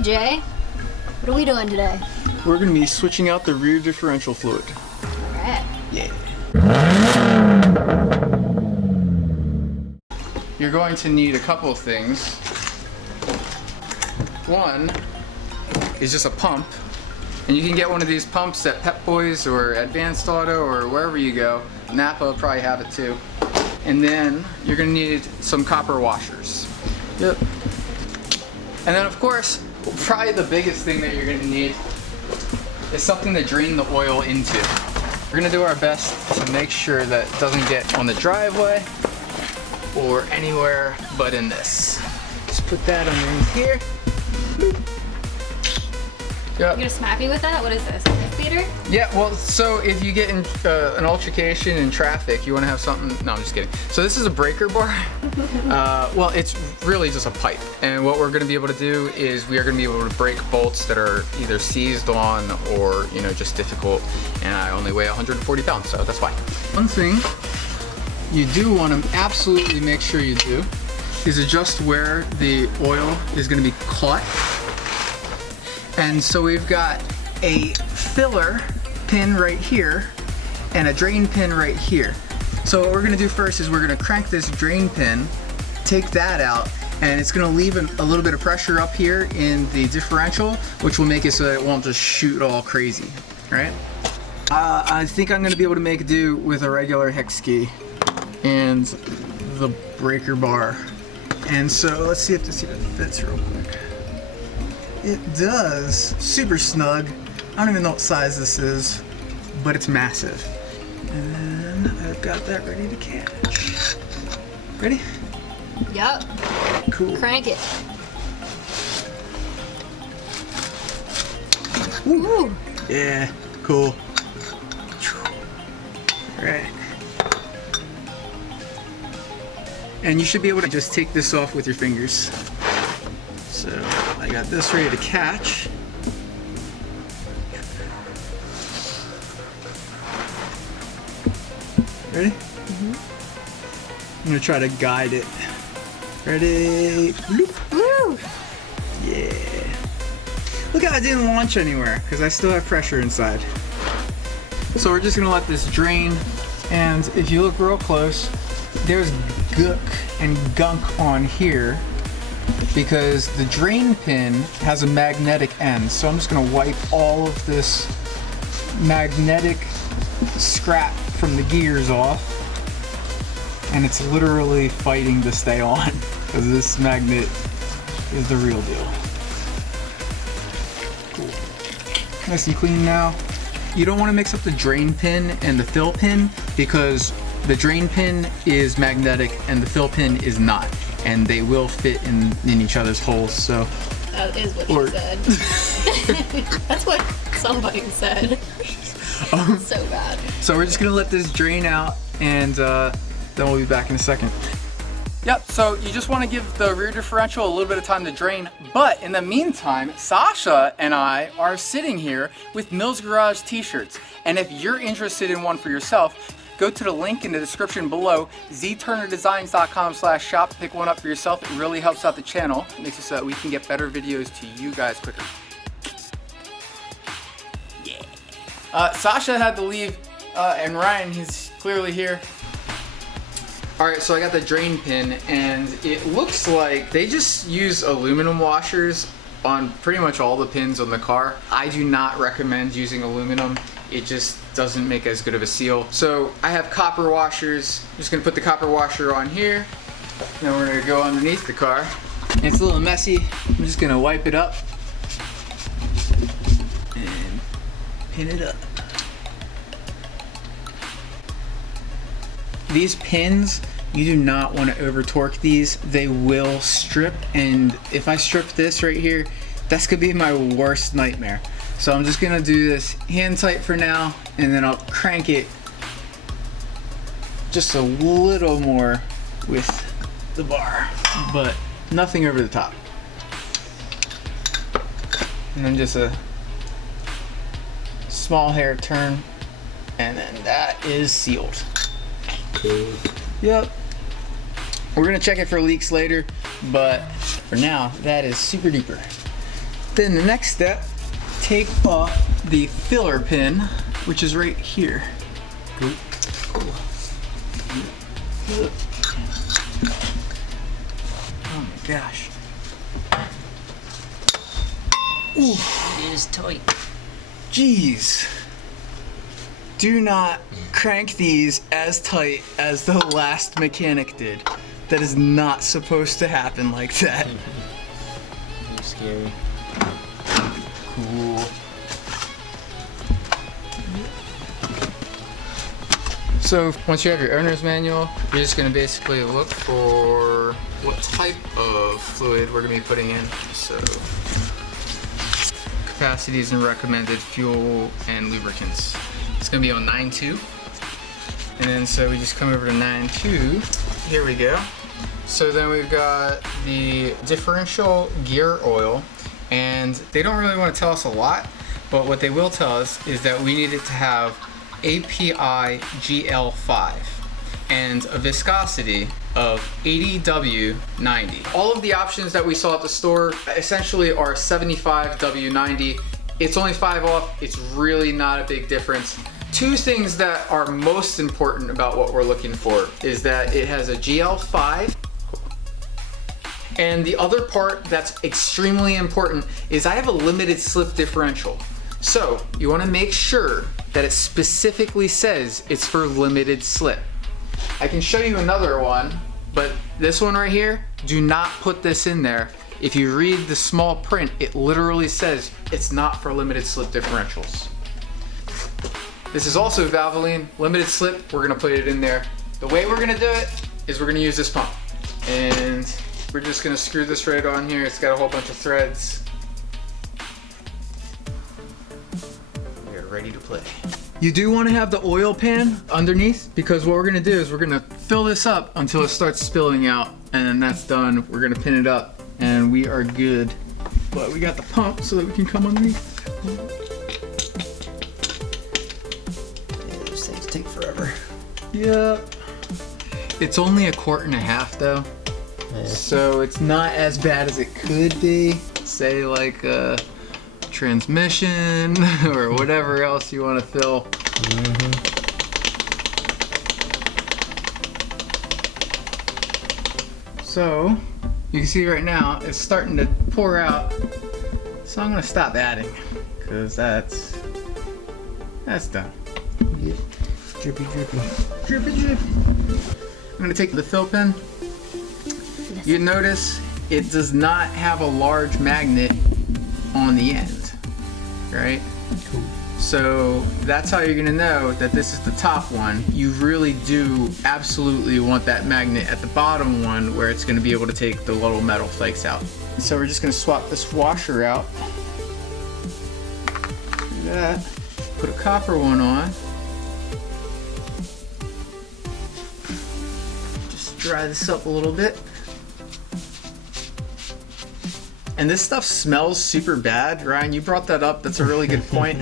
Hey Jay, what are we doing today? We're going to be switching out the rear differential fluid. Alright. Yeah. You're going to need a couple of things. One is just a pump, and you can get one of these pumps at Pep Boys or Advanced Auto or wherever you go. Napa will probably have it too. And then you're going to need some copper washers. Yep. And then of course, probably the biggest thing that you're going to need is something to drain the oil into. We're going to do our best to make sure that it doesn't get on the driveway or anywhere but in this. Just put that underneath here. Yep. You gonna smack me with that? What is this? A speeder? Yeah, well, so if you get in an altercation in traffic, you want to have something. No, I'm just kidding. So this is a breaker bar. Well, it's really just a pipe. And what we're going to be able to do is we are going to be able to break bolts that are either seized on or, you know, just difficult. And I only weigh 140 pounds, so that's fine. One thing you do want to absolutely make sure you do is adjust where the oil is going to be caught. And so we've got a filler pin right here and a drain pin right here. So what we're gonna do first is we're gonna crank this drain pin, take that out, and it's gonna leave a little bit of pressure up here in the differential, which will make it so that it won't just shoot all crazy, right? I think I'm gonna be able to make do with a regular hex key and the breaker bar. And so let's see if this even fits real quick. It does. Super snug. I don't even know what size this is, but it's massive. And I've got that ready to catch. Ready? Yup. Cool. Crank it. Ooh. Yeah, cool. Alright. And you should be able to just take this off with your fingers. So I got this ready to catch. Ready? Mm-hmm. I'm gonna try to guide it. Ready? Woo! Yeah. Look how it didn't launch anywhere because I still have pressure inside. So we're just gonna let this drain, and if you look real close, there's gook and gunk on here, because the drain pin has a magnetic end. So I'm just gonna wipe all of this magnetic scrap from the gears off, and it's literally fighting to stay on because this magnet is the real deal. Cool. Nice and clean now. You don't want to mix up the drain pin and the fill pin because the drain pin is magnetic and the fill pin is not, and they will fit in each other's holes. So that is what you said. That's what somebody said. So bad. So we're just gonna let this drain out, and then we'll be back in a second. Yep, so you just want to give the rear differential a little bit of time to drain, but in the meantime, Sasha and I are sitting here with Mills Garage t-shirts, and if you're interested in one for yourself, go to the link in the description below, zturnerdesigns.com/shop, pick one up for yourself. It really helps out the channel. It makes it so that we can get better videos to you guys quicker. Yeah. Sasha had to leave, and Ryan, he's clearly here. Alright, so I got the drain pin, and it looks like they just use aluminum washers on pretty much all the pins on the car. I do not recommend using aluminum. It just doesn't make as good of a seal. So I have copper washers. I'm just gonna put the copper washer on here. Then we're gonna go underneath the car. And it's a little messy. I'm just gonna wipe it up and pin it up. These pins, you do not want to over torque these. They will strip, and if I strip this right here, that's gonna be my worst nightmare. So I'm just gonna do this hand tight for now, and then I'll crank it just a little more with the bar, but nothing over the top. And then just a small hair turn, and then that is sealed. Cool. Yep. We're gonna check it for leaks later, but for now, that is super duper. Then the next step, take off the filler pin, which is right here. Cool. Oh my gosh. Ooh. It is tight. Jeez. Do not crank these as tight as the last mechanic did. That is not supposed to happen like that. That's scary. Cool. So once you have your owner's manual, you're just gonna basically look for what type of fluid we're gonna be putting in. So capacities and recommended fuel and lubricants. It's gonna be on 9.2. And then so we just come over to 9.2. Here we go. So then we've got the differential gear oil, and they don't really want to tell us a lot, but what they will tell us is that we need it to have API GL5 and a viscosity of 80W90. All of the options that we saw at the store essentially are 75W90. It's only 5 off. It's really not a big difference. Two things that are most important about what we're looking for is that it has a GL5, and the other part that's extremely important is I have a limited slip differential. So you want to make sure that it specifically says it's for limited slip. I can show you another one, but this one right here, do not put this in there. If you read the small print, it literally says it's not for limited slip differentials. This is also Valvoline, limited slip, we're gonna put it in there. The way we're gonna do it is we're gonna use this pump. And we're just gonna screw this right on here. It's got a whole bunch of threads. We're ready to play. You do wanna have the oil pan underneath, because what we're gonna do is we're gonna fill this up until it starts spilling out, and then that's done. We're gonna pin it up and we are good. But we got the pump so that we can come underneath. Those things take forever. Yep. It's only 1.5 quarts though. Yeah. So it's not as bad as it could be. Say like a transmission or whatever else you want to fill. So you can see right now it's starting to pour out. So I'm gonna stop adding because that's done. Yep. Drippy, drippy. Drippy, drippy. I'm gonna take the fill pin. You notice it does not have a large magnet on the end, right? Cool. So that's how you're gonna know that this is the top one. You really do absolutely want that magnet at the bottom one where it's gonna be able to take the little metal flakes out. So we're just gonna swap this washer out. Do that. Put a copper one on. Just dry this up a little bit. And this stuff smells super bad. Ryan, you brought that up. That's a really good point.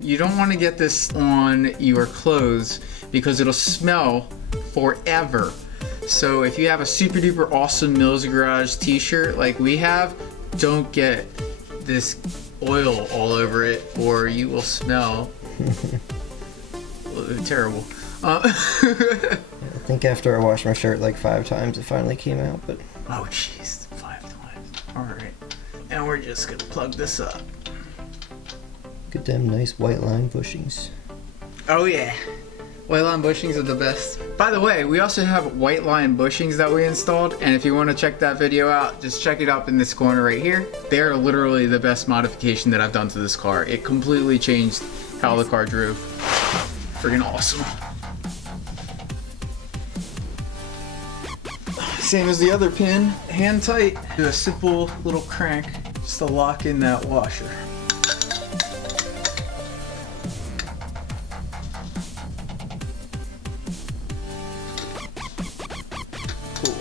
You don't want to get this on your clothes because it'll smell forever. So if you have a super duper awesome Mills Garage t-shirt like we have, don't get this oil all over it or you will smell terrible. I think after I washed my shirt like 5 times, it finally came out, but... Oh jeez, 5 times. All right. And we're just gonna plug this up. Look at them nice white line bushings. Oh yeah. White line bushings are the best. By the way, we also have white line bushings that we installed, and if you want to check that video out, just check it up in this corner right here. They're literally the best modification that I've done to this car. It completely changed how the car drove. Friggin' awesome. Same as the other pin, hand tight. Do a simple little crank just to lock in that washer. Cool.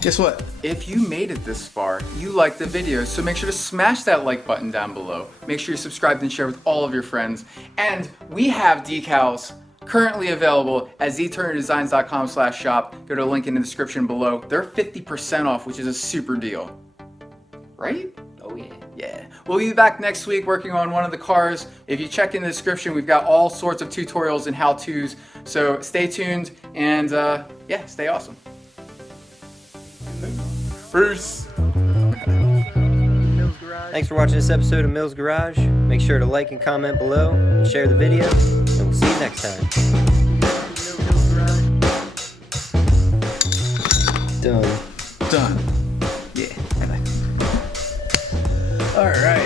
Guess what? If you made it this far, you liked the video, so make sure to smash that like button down below. Make sure you're subscribed and share with all of your friends. And we have decals currently available at zturnerdesigns.com/shop. Go to the link in the description below. They're 50% off, which is a super deal. right? Oh yeah. Yeah. We'll be back next week working on one of the cars. If you check in the description, we've got all sorts of tutorials and how-tos. So stay tuned and yeah, stay awesome. Bruce. Thanks for watching this episode of Mills Garage. Make sure to like and comment below and share the video, and we'll see you next time. Done. Done. Yeah. All right.